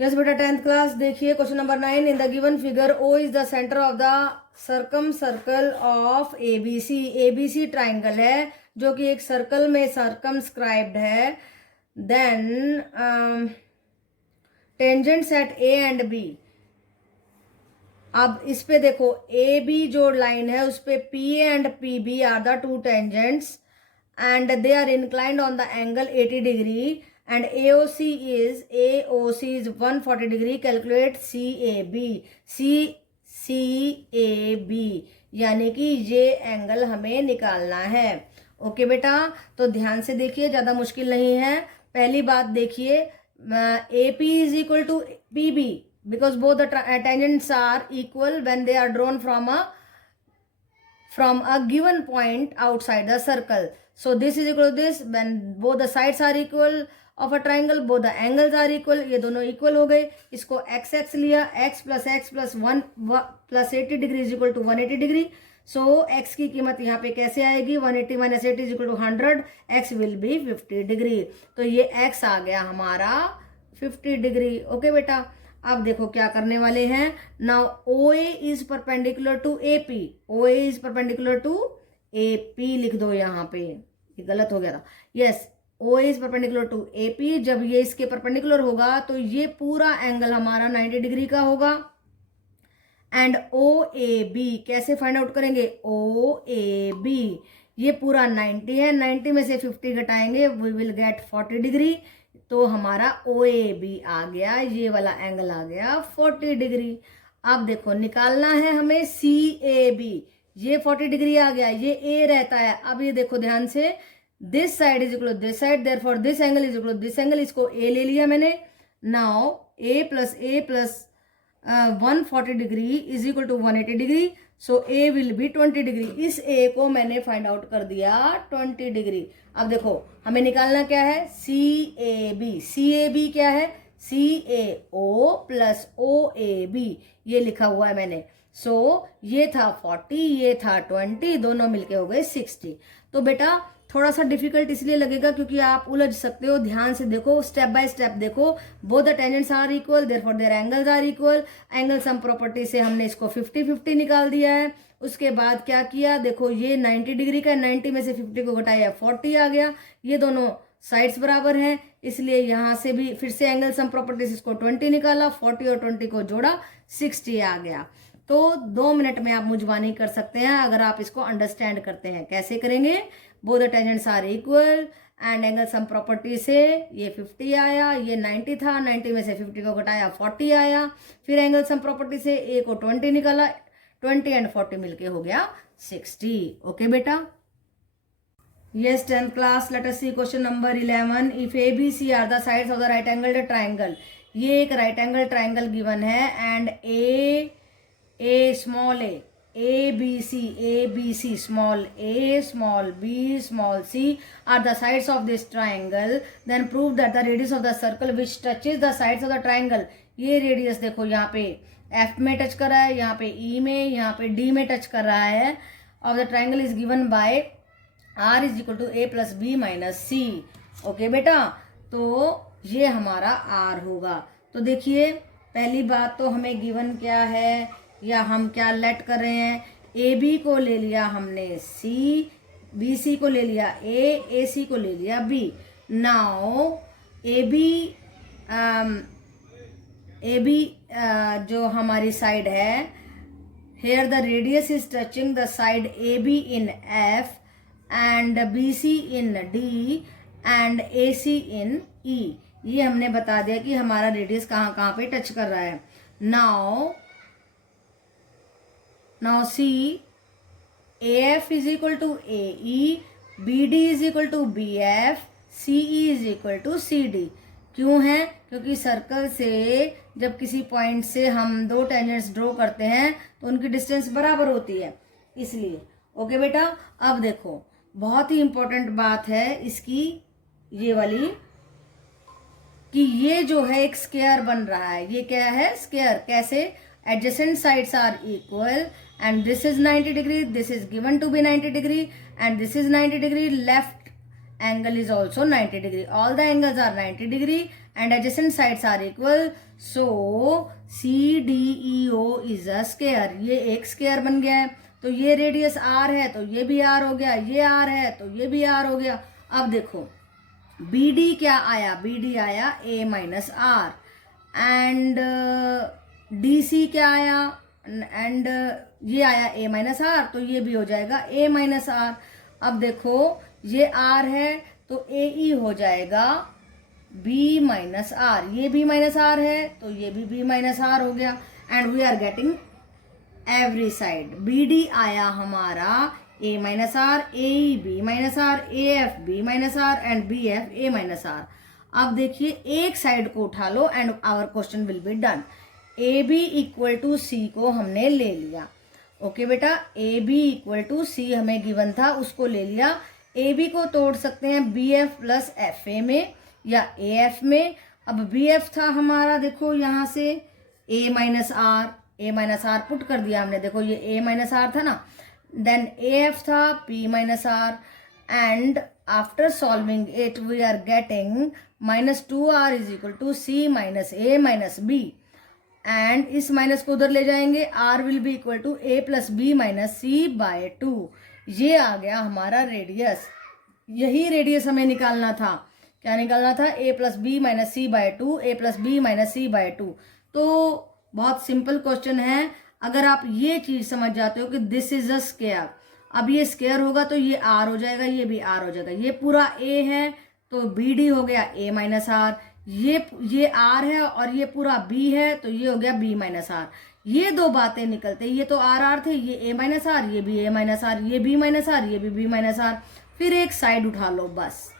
Yes बेटा 10th class देखिए question number 9 in the given figure O is the centre of the circumcircle of ABC. ABC triangle है जो कि एक circle में circumscribed है। Then tangents at A and B. अब इस पे देखो ए बी जो लाइन है उस पे P A and P B are the two tangents and they are inclined on the angle 80 degree and AOC is 140 degree. Calculate CAB. CAB यानी कि ये एंगल हमें निकालना है। ओके बेटा, तो ध्यान से देखिए, ज्यादा मुश्किल नहीं है। पहली बात देखिए, AP is equal to PB because both the tangents are equal when they are drawn from a given point outside the circle. So this is equal to this when both the sides are equal of a triangle, both the angles are equal. ये दोनों equal हो गए। इसको x लिया, x plus 1 plus 80 degree is equal to 180 degree. So x की कीमत यहाँ पे कैसे आएगी? 180 minus 80 is equal to 100. x will be 50 degree. तो ये x आ गया हमारा 50 डिग्री। ओके बेटा, अब देखो क्या करने वाले हैं। Now OA is perpendicular to AP। OA is perpendicular to AP लिख दो यहाँ पे, ये गलत हो गया था। Yes, OA is perpendicular to AP। जब ये इसके परपेंडिकुलर होगा तो ये पूरा एंगल हमारा 90 डिग्री का होगा। एंड OAB कैसे फाइंड आउट करेंगे? OAB ये पूरा 90 है, 90 में से 50 घटाएंगे, वी विल गेट 40 डिग्री। तो हमारा OAB आ गया, ये वाला एंगल आ गया 40 डिग्री। अब देखो निकालना है हमें CAB। ये 40 डिग्री आ गया, ये A रहता है। अब ये देखो ध्यान से, this side is equal to this side, therefore this angle is equal to this angle. इसको A ले लिया मैंने। Now A plus 140 degree is equal to 180 degree. So A will be 20 degree. इस A को मैंने फाइंड आउट कर दिया 20 degree. अब देखो हमें निकालना क्या है? CAB। CAB क्या है? CAO प्लस OAB, ये लिखा हुआ है मैंने। सो ये था 40, ये था 20, दोनों मिलके हो गए 60। तो बेटा थोड़ा सा डिफिकल्ट इसलिए लगेगा क्योंकि आप उलझ सकते हो। ध्यान से देखो, स्टेप बाय स्टेप देखो। Both the tangents are equal, therefore their angles are equal. Angle sum property से हमने इसको 50-50 निकाल दिया है। उसके बाद क्या किया? देखो ये 90 डिग्री का, 90 में से 50 को घटाया 40 आ गया। ये दोनों साइड्स बराबर हैं, इसलिए यहां से भी फिर से एंगल सम प्रॉपर्टी से इसको 20 निकाला, 40 और 20 को जोड़ा, 60 आ गया। तो 2 मिनट में आप मुझवानी कर सकते हैं अगर आप इसको अंडरस्टैंड करते हैं। कैसे करेंगे? Both the tangents are equal and angle sum property से ये 50 आया, ये 90 था, 90 में से 50 को घटाया 40 आया। फिर एंगल सम प्रॉपर्टी से A को 20 निकाला, 20 एंड 40 मिलके हो गया 60। ओके बेटा। Yes, 10th class, let us see question number 11. If ABC are the sides of the right angled triangle. ये एक right angle triangle given है and A small a, ABC small a, small b, small c are the sides of this triangle. Then prove that the radius of the circle which touches the sides of the triangle. ये radius देखो यहाँ पे F में touch कर रहा है, यहाँ पे E में, यहाँ पे D में टच कर रहा है। Of the triangle is given by R is equal to A plus B minus C. Okay बेटा, तो ये हमारा R होगा। तो देखिए पहली बात तो हमें गिवन क्या है या हम क्या लेट कर रहे हैं? AB को ले लिया हमने C, BC को ले लिया A, AC को ले लिया B। नाउ AB जो हमारी साइड है, here the radius is touching the side AB in F and BC in D and AC in E। ये हमने बता दिया कि हमारा रेडियस कहाँ कहाँ पे टच कर रहा है। Now see, AF is equal to AE, BD is equal to BF, CE is equal to CD। क्यों है? क्योंकि सर्कल से जब किसी पॉइंट से हम दो टेंजेंट्स ड्रॉ करते हैं तो उनकी डिस्टेंस बराबर होती है, इसलिए। ओके बेटा, अब देखो बहुत ही इंपॉर्टेंट बात है इसकी ये वाली कि ये जो है एक स्क्वायर बन रहा है। ये क्या है? स्क्वायर। कैसे? Adjacent sides are equal and this is 90 degree, this is given to be 90 degree and this is 90 degree, left angle is also 90 degree. All the angles are 90 degree and adjacent sides are equal, so CDEO is a square. ये एक square बन गया है, तो ये radius r है तो ये भी r हो गया, ये r है तो ये भी r हो गया। अब देखो BD क्या आया, BD आया a minus are, and DC क्या आया, एंड ये आया a माइनस आर, तो ये भी हो जाएगा a माइनस आर। अब देखो ये r है तो AE हो जाएगा b माइनस आर, ये b माइनस आर है तो ये भी b माइनस आर हो गया, and we are getting every side. BD आया हमारा a minus r, AE b minus r, AF b minus are and BF a minus r. अब देखिए एक साइड को उठा लो and our question will be done. AB equal to C को हमने ले लिया। ओके बेटा, AB इक्वल टू C हमें गिवन था, उसको ले लिया। AB को तोड़ सकते हैं BF प्लस FA में या AF में। अब BF था हमारा, देखो यहाँ से A माइनस आर पुट कर दिया हमने, देखो ये A माइनस आर था ना, देन AF था P minus are, and after solving it we are getting -2r is equal to C minus A minus B, and इस माइनस को उधर ले जाएंगे, r will be equal to a plus B minus C by 2। ये आ गया हमारा radius. यही रेडियस हमें निकालना था। क्या निकालना था? a plus B minus C by 2, a plus B minus C by 2। तो बहुत सिंपल क्वेश्चन है। अगर आप ये चीज समझ जाते हो कि दिस इज अ स्क्वायर, अब ये स्क्वायर होगा तो ये r हो जाएगा, ये भी r हो जाएगा। ये पूरा a है तो BD हो गया a माइनस आर, ये r है और ये पूरा b है तो ये हो गया b माइनस आर। ये दो बातें निकलते, ये तो r थे, ये a माइनस आर, ये भी a माइनस आर, ये b माइनस आर, ये भी b माइनस आर। फिर एक साइड उठा लो बस,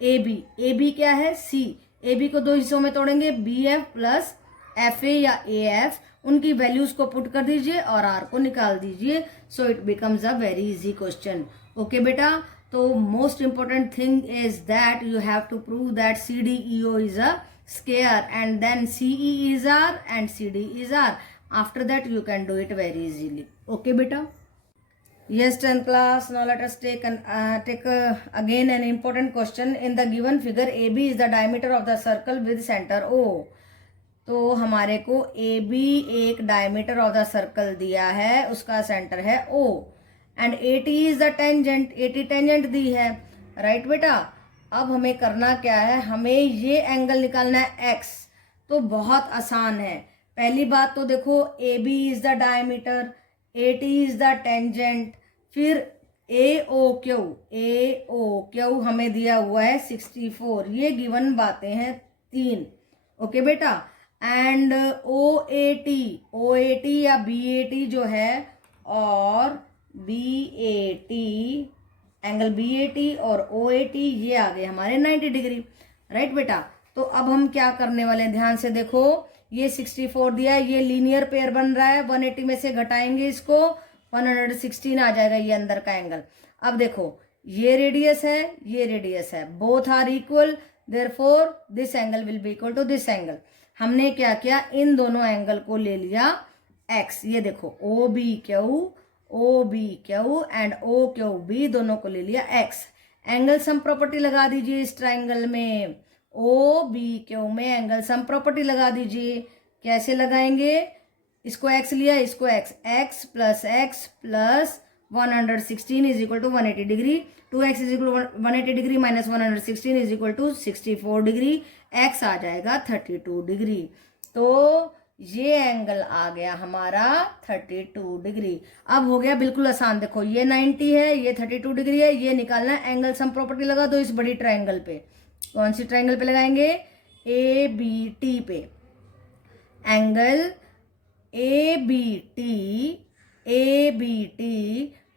AB क्या है? C। AB को दो हिस्सों में तोड़ेंगे, BF प्लस FA या AF, उनकी वैल्यूज को पुट कर दीजिए और r को निकाल दीजिए। So it becomes a very easy question. Okay बेटा, तो most important thing is that you have to prove that CDEO is a square and then CE is R and CD is R. After that you can do it very easily. Okay beta? Yes, 10th class. Now let us take again an important question. In the given figure, AB is the diameter of the circle with center O. तो हमारे को AB एक diameter of the circle दिया है, उसका centre है O, and AT is the tangent, AT tangent दी है। राइट बेटा, अब हमें करना क्या है? हमें ये एंगल निकालना है x। तो बहुत आसान है। पहली बात तो देखो AB is the diameter, AT is the tangent, फिर AOQ हमें दिया हुआ है 64। ये गिवन बातें हैं 3। ओके बेटा, एंड OAT या BAT जो है, और BAT, एंगल BAT और OAT ये आ गए हमारे 90 डिग्री। राइट बेटा, तो अब हम क्या करने वाले हैं? ध्यान से देखो, ये 64 दिया है, ये लीनियर पेयर बन रहा है, 180 में से घटाएंगे इसको, 116 आ जाएगा ये अंदर का एंगल। अब देखो ये रेडियस है, ये रेडियस है, both are equal, therefore this angle will be equal to this angle. हमने क्या किया? इन दोनों एंगल को ले लिया x। ये देखो OBQ एंड OQB दोनों को ले लिया x। एंगल सम प्रॉपर्टी लगा दीजिए इस ट्राइंगल में, OBQ में एंगल सम प्रॉपर्टी लगा दीजिए। कैसे लगाएंगे? इसको x लिया, इसको x plus 116 is equal to 180 degree, 2x is equal to 180 degree minus 116 is equal to 64 degree, x आ जाएगा 32 डिग्री। तो ये एंगल आ गया हमारा 32 डिग्री। अब हो गया बिल्कुल आसान। देखो ये 90 है, ये 32 डिग्री है, ये निकालना है। एंगल सम प्रॉपर्टी लगा दो इस बड़ी ट्राइंगल पे। कौन सी ट्राइंगल पे लगाएंगे? ABT पे। Angle ABT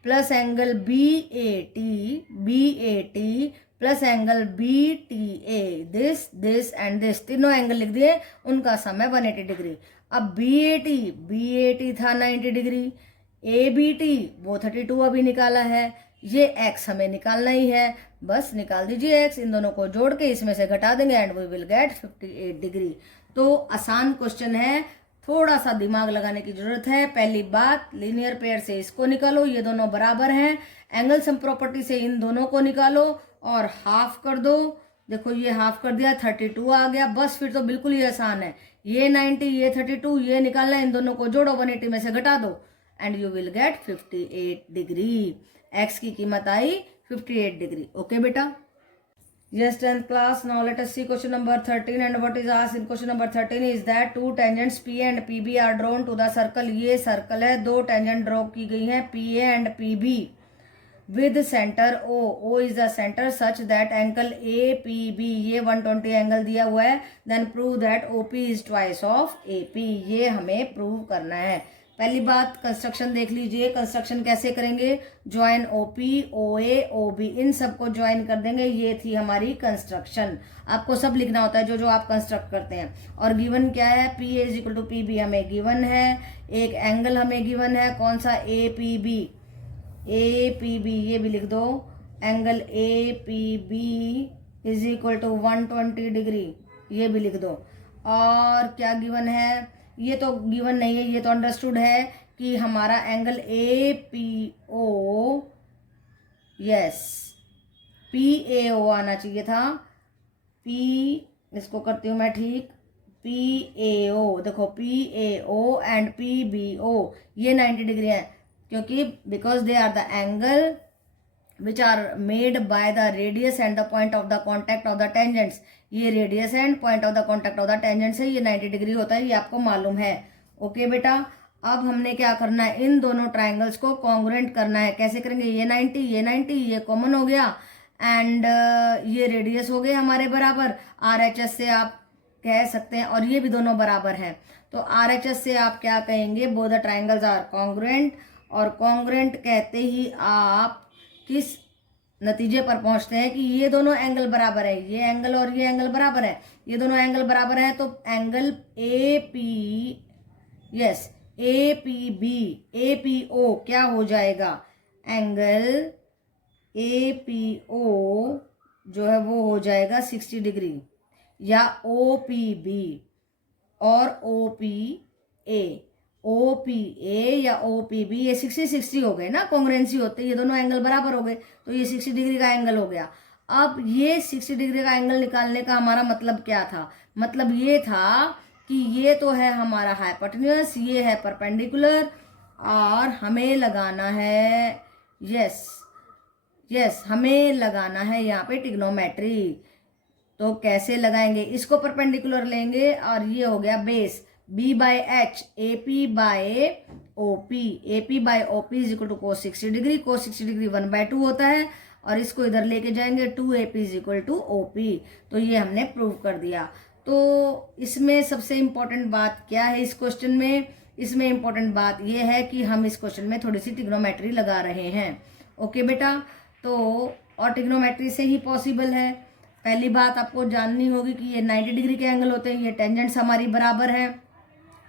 plus angle BAT plus angle BTA, this and this, तीनों एंगल लिख दिए, उनका सम है 180 डिग्री। अब BAT था 90 डिग्री, ABT वो 32 अभी निकाला है, ये x हमें निकालना ही है, बस निकाल दीजिए x। इन दोनों को जोड़ के इसमें से घटा देंगे and we will get 58 degree. तो आसान क्वेश्चन है, थोड़ा सा दिमाग लगाने की जरूरत है। पहली बात, लीनियर पेयर से इसको निकालो, ये दोनों बराबर हैं। एंगल सम प्रॉपर्टी से इन दोनों को निकालो और हाफ कर दो, देखो ये हाफ कर दिया 32 आ गया, बस फिर तो बिल्कुल ही आसान है। ये 90 ये 32 ये निकालना है, इन दोनों को जोड़ो 180 में से घटा दो and you will get 58 degree. X की कीमत आई 58 डिग्री। ओके बेटा। Yes, 10th class. Now let us see question number 13 and what is asked in question number 13 is that two tangents P and PB are drawn to the circle. ये circle है, दो tangent draw की गई हैं PA and PB with center O. O is the center such that angle APB, ये 120 angle दिया हुआ है। Then prove that OP is twice of AP. ये हमें प्रूव करना है। पहली बात कंस्ट्रक्शन देख लीजिए, कंस्ट्रक्शन कैसे करेंगे, ज्वाइन ओपी ओए ओबी, इन सबको ज्वाइन कर देंगे। ये थी हमारी कंस्ट्रक्शन। आपको सब लिखना होता है जो जो आप कंस्ट्रक्ट करते हैं। और गिवन क्या है, P A is equal to P B हमें गिवन है, एक एंगल हमें गिवन है, कौन सा, A P B. A P B ये भी लिख दो, angle A P B is equal to 120 degree, ये भी लिख दो। और क्या गिवन है, ये तो गिवन नहीं है, ये तो अंडरस्टूड है कि हमारा angle A P O, yes P A O आना चाहिए था। पी, इसको करती हूँ मैं ठीक, पी ए ओ, देखो P A O and P B O ये 90 डिग्री है, क्योंकि because they are the angle which are made by the radius and the point of the contact of the tangents. ये radius and point of the contact of the tangents है, ये 90 degree होता है, ये आपको मालूम है। ओके बेटा, अब हमने क्या करना है, इन दोनों ट्राइंगल्स को कॉन्ग्रुएंट करना है। कैसे करेंगे, ये 90 ये कॉमन हो गया एंड ये रेडियस हो गए हमारे बराबर, RHS से आप कह सकते हैं, और ये भी दोनों बराबर हैं, तो RHS से आप क्या कहेंगे, both the triangles are congruent. और कॉन्ग्रुएंट कहते ही आप किस नतीजे पर पहुंचते हैं कि ये दोनों एंगल बराबर है, ये एंगल और ये एंगल बराबर है, ये दोनों एंगल बराबर है, तो angle A P, yes A P B A P O क्या हो जाएगा, एंगल ए पी ओ जो है वो हो जाएगा 60 डिग्री, या ओ पी बी और ओ पी ए, ओ पी ए या ओ पी बी, ये 60-60 हो गए ना, कॉन्ग्रुएंसी होते ये दोनों एंगल बराबर हो गए, तो ये 60 डिग्री का एंगल हो गया। अब ये 60 डिग्री का एंगल निकालने का हमारा मतलब क्या था, मतलब ये था कि ये तो है हमारा हाइपोटेन्यूस, ये है परपेंडिकुलर, और हमें लगाना है, यस हमें लगाना है यहाँ पे ट्रिग्नोमेट्री। तो कैसे लगाएंगे, इसको परपेंडिकुलर लेंगे और ये हो गया base, B by H, A P by O P, A P by O P is equal to cos 60 degree, cos 60 degree 1/2 होता है, और इसको इधर लेके जाएंगे 2AP is equal to O P. तो ये हमने प्रूव कर दिया। तो इसमें सबसे इम्पोर्टेंट बात क्या है इस क्वेश्चन में, इसमें इम्पोर्टेंट बात ये है कि हम इस क्वेश्चन में थोड़ी सी ट्रिग्नोमेट्री लगा रहे हैं। ओके बेटा, तो और ट्रिग्नोमेट्री से ही पॉसिबल है। पहली बात आपको जाननी होगी कि ये 90 डिग्री के एंगल होते हैं, ये टेंजेंट्स हमारी बराबर है,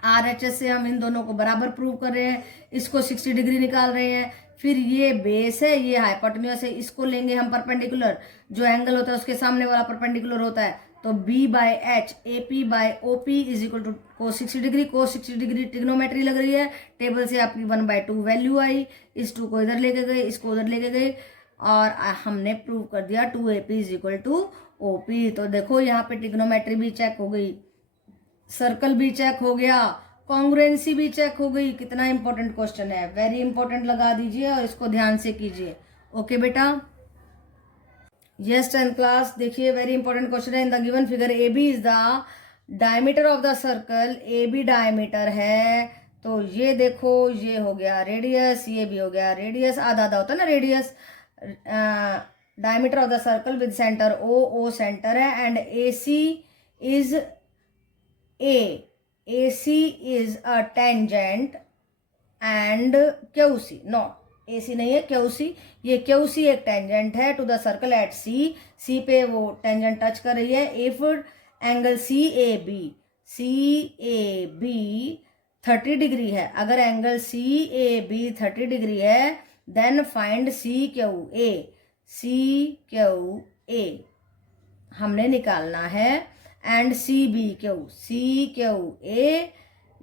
RHS से हम इन दोनों को बराबर प्रूव कर रहे हैं, इसको 60 डिग्री निकाल रहे हैं। फिर ये बेस है, ये हाइपोटेन्यूस है, इसको लेंगे हम परपेंडिकुलर, जो एंगल होता है उसके सामने वाला परपेंडिकुलर होता है, तो B by H A P by O P is equal to cos 60 degree, cos 60 degree trigonometry लग रही है, टेबल से आपकी 1/2 वैल्यू आई, इस 2 को इधर लेके गए, इसको उधर लेके गए, और हमने प्रूव कर दिया 2AP is equal to OP। तो देखो यहाँ पे ट्रिग्नोमेट्री भी चेक हो गई, सर्कल भी चेक हो गया, कॉन्ग्रुएंसी भी चेक हो गई। कितना इंपॉर्टेंट क्वेश्चन है, वेरी इंपॉर्टेंट लगा दीजिए और इसको ध्यान से कीजिए। ओके बेटा, यस 10th क्लास, देखिए वेरी इंपॉर्टेंट क्वेश्चन है। In the given figure A B is the diameter of the circle, A B diameter है, तो ये देखो ये हो गया रेडियस, ये भी हो गया रेडियस, आधा आधा होता है ना radius. Diameter of the circle with centre O centre है, and AC is a tangent and QC, no AC नहीं है QC, ये QC एक टेंजेंट है to the circle at C पे वो टेंजेंट टच कर रही है। इफ एंगल CAB 30 डिग्री है, अगर एंगल CAB 30 डिग्री है, देन फाइंड CQA हमने निकालना है, एंड CQA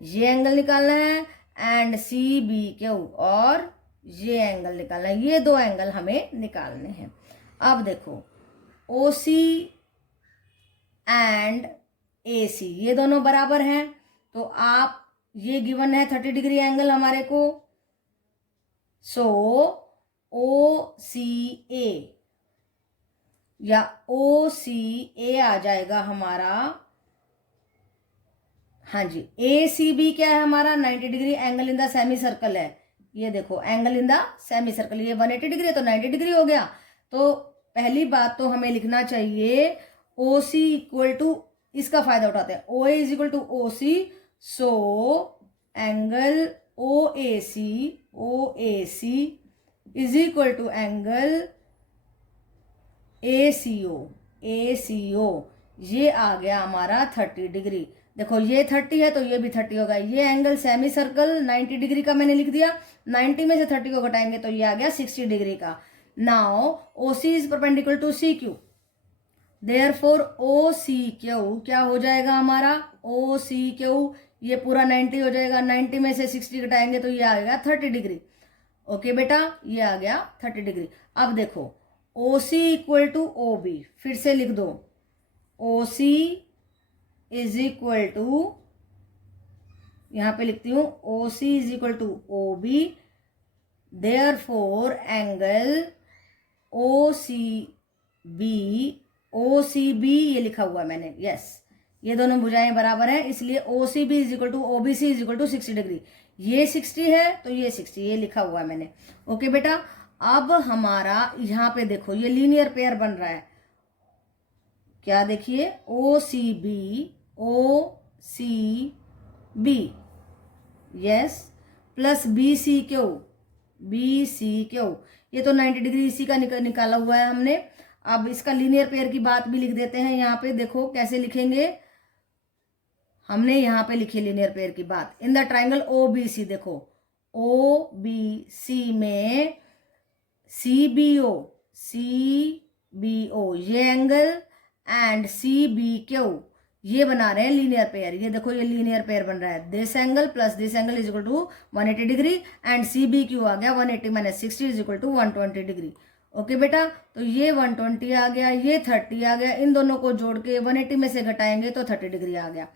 ये एंगल निकालना है, एंड CBQ और ये एंगल निकालना है, ये दो एंगल हमें निकालने हैं। अब देखो OC एंड AC, ये दोनों बराबर हैं। तो आप, ये गिवन है 30 डिग्री एंगल हमारे को। सो OCA या OCA आ जाएगा हमारा, हाँ जी। ACB क्या है हमारा, 90 degree angle in the semi circle है। ये देखो angle in the semi circle, ये 180 डिग्री है तो 90 डिग्री हो गया। तो पहली बात तो हमें लिखना चाहिए OC इक्वल टू, इसका फायदा उठाते हैं, OA is equal to OC। So angle OAC is equal to angle ACO, ये आ गया हमारा 30 डिग्री। देखो ये 30 है तो ये भी 30 होगा। ये एंगल सेमी सर्कल 90 डिग्री का मैंने लिख दिया, 90 में से 30 को घटाएंगे तो ये आ गया 60 डिग्री का। Now OC is perpendicular to CQ, therefore OCQ क्या हो जाएगा हमारा, OCQ ये पूरा 90 हो जाएगा, 90 में से 60 घटाएंगे तो ये आ गया 30 डिग्री। ओके बेटा, ये आ गया 30 डिग्री। अब देखो OC इक्वल टू OB, फिर से लिख दो, OC इज इक्वल टू, यहां पे लिखती हूं OC is equal to OB, therefore angle OCB ये लिखा हुआ है मैंने, यस, ये दोनों भुजाएं बराबर हैं, इसलिए OCB is equal to OBC is equal to 60 degree. ये 60 है तो ये 60, ये लिखा हुआ है मैंने। ओके बेटा, अब हमारा यहाँ पे देखो ये लीनियर पेयर बन रहा है, क्या देखिए, OCB यस, प्लस BCQ, ये तो 90 डिग्री इसी का निकाला हुआ है हमने। अब इसका लीनियर पेयर की बात भी लिख देते हैं यहाँ पे, देखो कैसे लिखेंगे, हमने यहाँ पे लिखी लीनियर पेयर की बात। इन द ट्राइंगल OBC, देखो OBC में CBO ये एंगल एंड CBQ ये बना रहे हैं लीनियर पेयर। ये देखो ये लीनियर पेयर बन रहा है, this angle plus this angle is equal to 180 degree and CBQ आ गया 180 minus 60 is equal to 120 degree. Okay बेटा, तो ये 120 आ गया, ये 30 आ गया, इन दोनों को जोड़ के 180 में से घटाएंगे तो 30 डिग्री आ गया।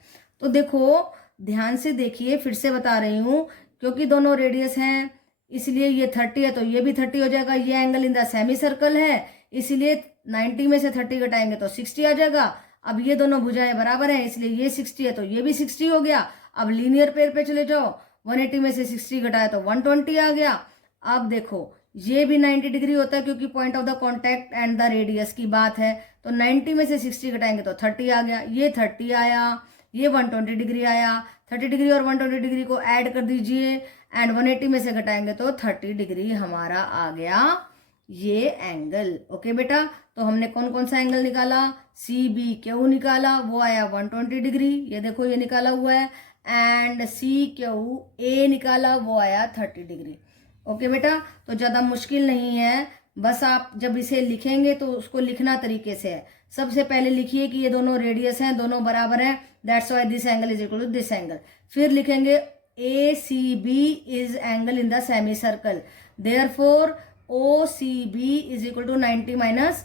तो देखो ध्यान से देखिए, फिर से बता रही हूं, क्योंकि दोनों रेडियस हैं इसलिए ये 30 है तो ये भी 30 हो जाएगा। ये angle in the semi circle है इसलिए 90 में से 30 घटाएंगे तो 60 आ जाएगा। अब ये दोनों भुजाएं बराबर हैं इसलिए ये 60 है तो ये भी 60 हो गया। अब लीनियर पेयर पे चले जाओ, 180 में से 60 घटाया तो 120 आ गया। अब देखो ये भी 90 डिग्री होता है क्योंकि point of the contact and the radius की बात है, तो 90 में से 60 घटाएंगे तो 30 आ गया। ये 30 आया, ये 120 डिग्री आया, 30 डिग्री और 120 डिग्री को ऐड कर दीजिए एंड 180 में से घटाएंगे तो 30 डिग्री हमारा आ गया ये एंगल। ओके बेटा, तो हमने कौन कौन सा एंगल निकाला, CBQ निकाला, वो आया 120 डिग्री, ये देखो ये निकाला हुआ है, एंड CQA निकाला, वो आया 30 डिग्री। ओके बेटा, तो ज़्यादा मुश्किल नहीं है, बस आप जब इसे लिखेंगे तो उसको लिखना तरीके से है। सबसे पहले लिखिए कि ये दोनों रेडियस हैं, दोनों बराबर हैं, that's why this angle is equal to this angle. फिर लिखेंगे ACB is angle in the semicircle, therefore OCB is equal to 90 minus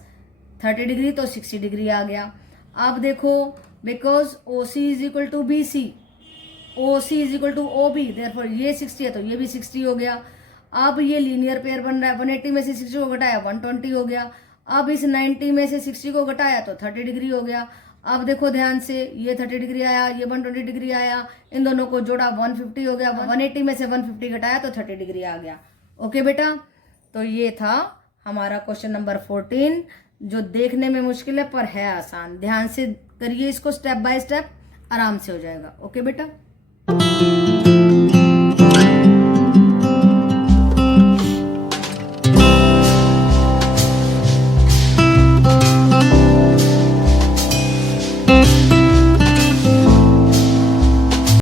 30 degree तो 60 डिग्री आ गया। अब देखो because OC is equal to BC, OC is equal to OB, therefore ये 60 है तो ये भी 60 हो गया। अब ये लीनियर पेयर बन रहा है, 180 में से 60 को घटाया 120 हो गया। अब इस 90 में से 60 को घटाया तो 30 डिग्री हो गया। अब देखो ध्यान से, ये 30 डिग्री आया, ये 120 डिग्री आया, इन दोनों को जोड़ा 150 हो गया, 180 में से 150 घटाया तो 30 डिग्री आ गया। ओके बेटा, तो ये था हमारा क्वेश्चन नंबर 14, जो देखने में मुश्किल है पर है आसान। ध्यान से करिए इसको, स्टेप बाय स्टेप आराम से हो जाएगा। ओके बेटा।